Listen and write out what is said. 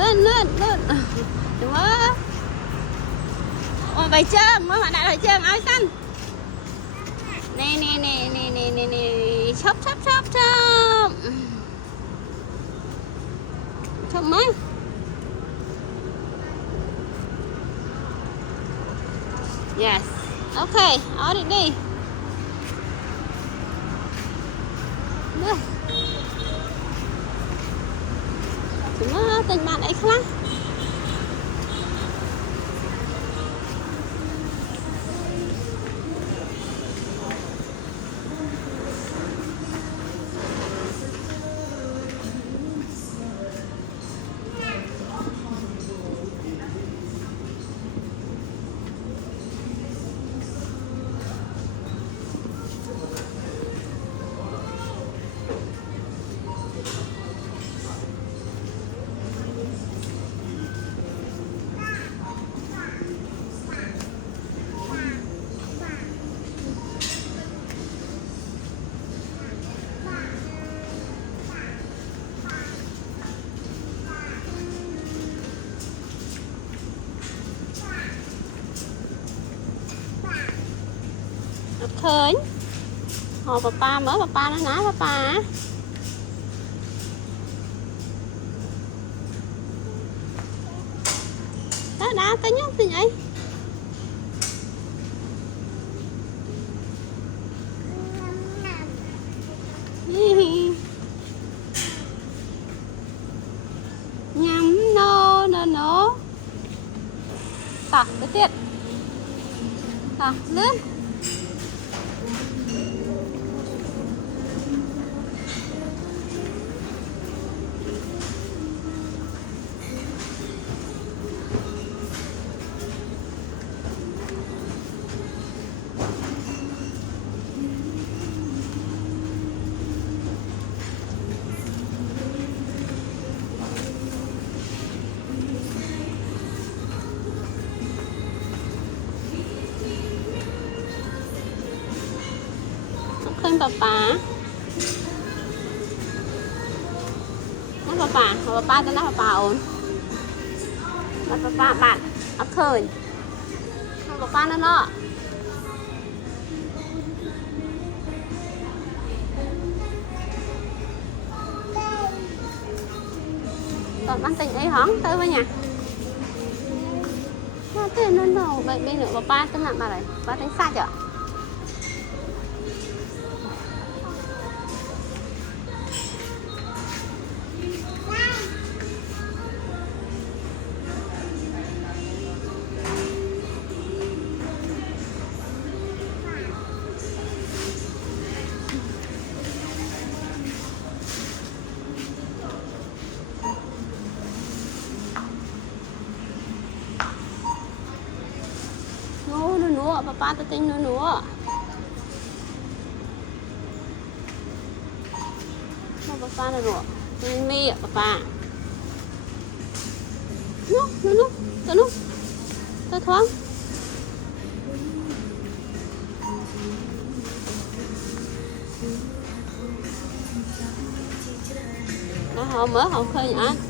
lươn đúng không? Ôi bài trơn mới bạn đại bài trơn áo xanh nè chớp mấy yes ok ở đi đây chúng nó tình bạn ấy khác khơi hồ papa mở papa nó ná papa đó đã tới nhóc gì vậy nhắm nó tỏ tới tiết tỏ lên khơi papa nó papa cho nó papa ổn nó papa bạn nó khơi papa nó còn bán tình ấy hóng tới với nhà nó tới nó đâu vậy bên nữa papa tới làm mà này papa đánh sai chưa núa papa tôi tính núa papa là núa mi papa nó tôi thoáng nó mở không khơi nhá